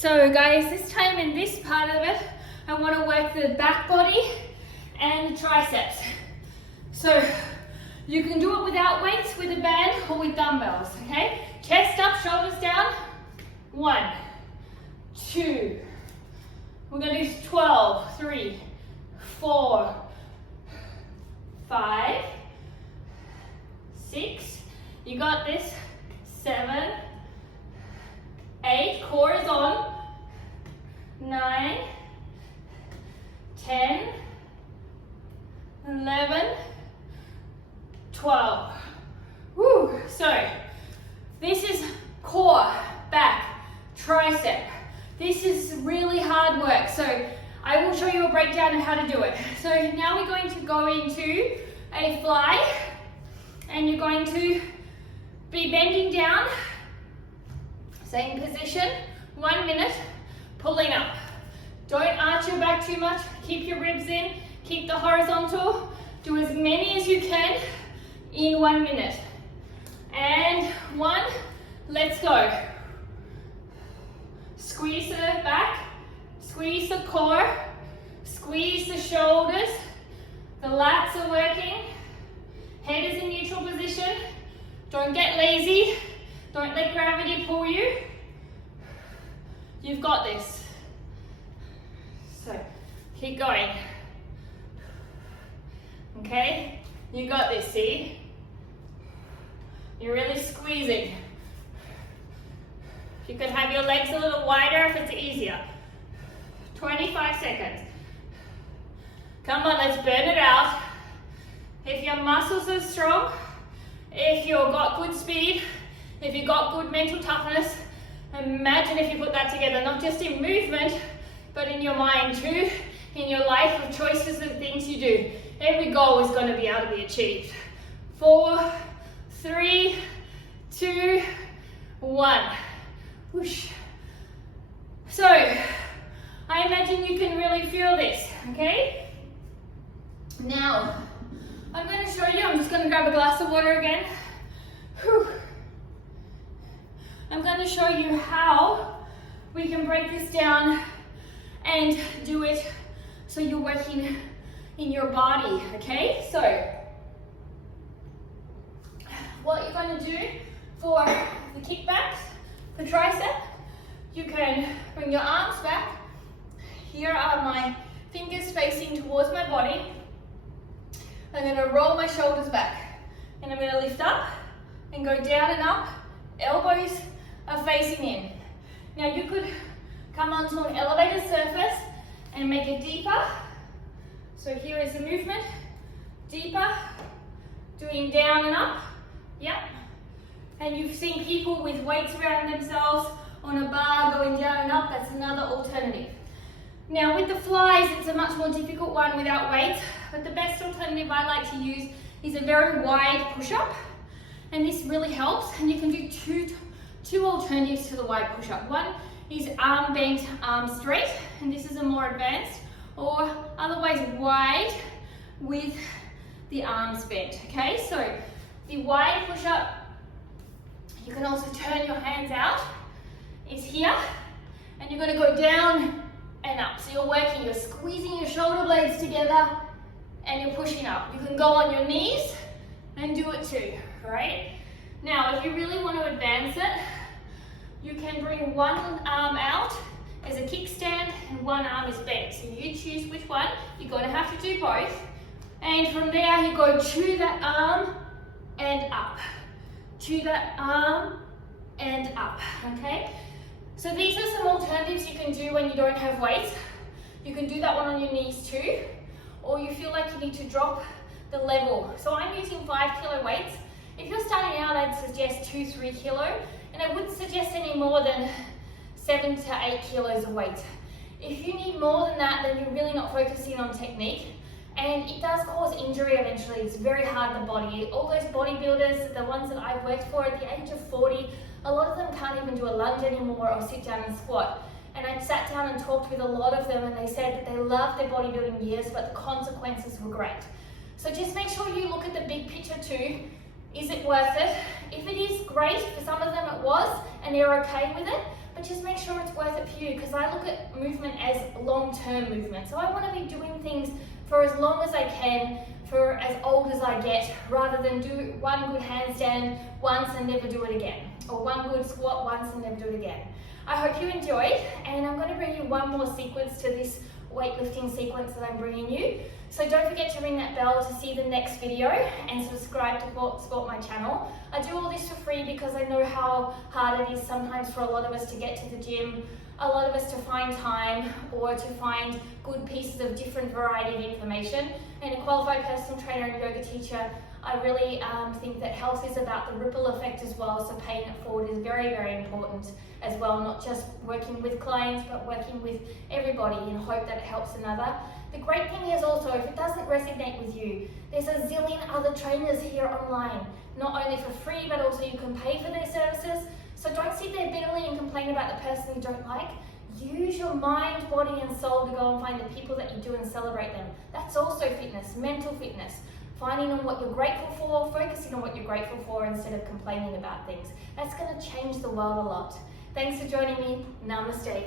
So guys, this time in this part of it, I want to work the back body and the triceps. So you can do it without weights, with a band or with dumbbells, okay? Chest up, shoulders down. 1, 2. We're going to do 12, 3, 4, 5, 6. You got this. 7, 8, core is on. 9, 10, 11, 12. Woo! So this is core, back, tricep. This is really hard work. So I will show you a breakdown of how to do it. So now we're going to go into a fly, and you're going to be bending down, same position, 1 minute, pulling up. Don't arch your back too much, keep your ribs in, keep the horizontal, do as many as you can in 1 minute. And 1, let's go. Squeeze the back, squeeze the core, squeeze the shoulders, the lats are working, head is in neutral position. Don't get lazy, don't let gravity pull you. You've got this. So keep going. Okay, you got this, see? You're really squeezing. You could have your legs a little wider if it's easier. 25 seconds. Come on, let's burn it out. If your muscles are strong, if you've got good speed, if you've got good mental toughness, imagine if you put that together, not just in movement, but in your mind too, in your life of choices and things you do. Every goal is going to be able to be achieved. 4, 3, 2, 1. Whoosh. So, I imagine you can really feel this, okay? Now, I'm going to show you, I'm just going to grab a glass of water again. Whew. I'm going to show you how we can break this down and do it so you're working in your body, okay? So, what you're going to do for the kickbacks, for tricep, you can bring your arms back. Here are my fingers facing towards my body. I'm going to roll my shoulders back, and I'm going to lift up and go down and up. Elbows are facing in. Now you could come onto an elevated surface and make it deeper. So here is the movement, deeper, doing down and up, yep. And you've seen people with weights around themselves on a bar going down and up, that's another alternative. Now with the flies, it's a much more difficult one without weights, but the best alternative I like to use is a very wide push-up, and this really helps. And you can do two alternatives to the wide push-up. One is arm bent, arm straight, and this is a more advanced, or otherwise wide with the arms bent, okay? So the wide push-up, you can also turn your hands out, is here, and you're going to go down and up. So you're working, you're squeezing your shoulder blades together, and you're pushing up. You can go on your knees and do it too, right? Now, if you really want to advance it, you can bring one arm out as a kickstand and one arm is bent. So you choose which one. You're going to have to do both. And from there, you go to that arm and up. To that arm and up, okay? So these are some alternatives you can do when you don't have weights. You can do that one on your knees too, or you feel like you need to drop the level. So I'm using 5 kilo weights. If you're starting out, I'd suggest 2-3 kilo, and I wouldn't suggest any more than 7 to 8 kilos of weight. If you need more than that, then you're really not focusing on technique, and it does cause injury eventually. It's very hard on the body. All those bodybuilders, the ones that I've worked for at the age of 40, a lot of them can't even do a lunge anymore or sit down and squat. And I sat down and talked with a lot of them, and they said that they loved their bodybuilding years, but the consequences were great. So just make sure you look at the big picture too. Is it worth it? If it is, great. For some of them it was, and they're okay with it. but just make sure it's worth it for you, because I look at movement as long-term movement. So I want to be doing things for as long as I can, for as old as I get, rather than do one good handstand once and never do it again, or one good squat once and never do it again. I hope you enjoyed, and I'm going to bring you one more sequence to this weightlifting sequence that I'm bringing you. So don't forget to ring that bell to see the next video, and subscribe to support my channel. I do all this for free because I know how hard it is sometimes for a lot of us to get to the gym, a lot of us to find time, or to find good pieces of different variety of information. And a qualified personal trainer and yoga teacher, I really think that health is about the ripple effect as well, so paying it forward is very, very important as well, not just working with clients, but working with everybody in hope that it helps another. The great thing is also, if it doesn't resonate with you, there's a zillion other trainers here online, not only for free, but also you can pay for their services. So don't sit there bitterly and complain about the person you don't like. Use your mind, body and soul to go and find the people that you do and celebrate them. That's also fitness, mental fitness. Finding on what you're grateful for, focusing on what you're grateful for instead of complaining about things. That's going to change the world a lot. Thanks for joining me. Namaste.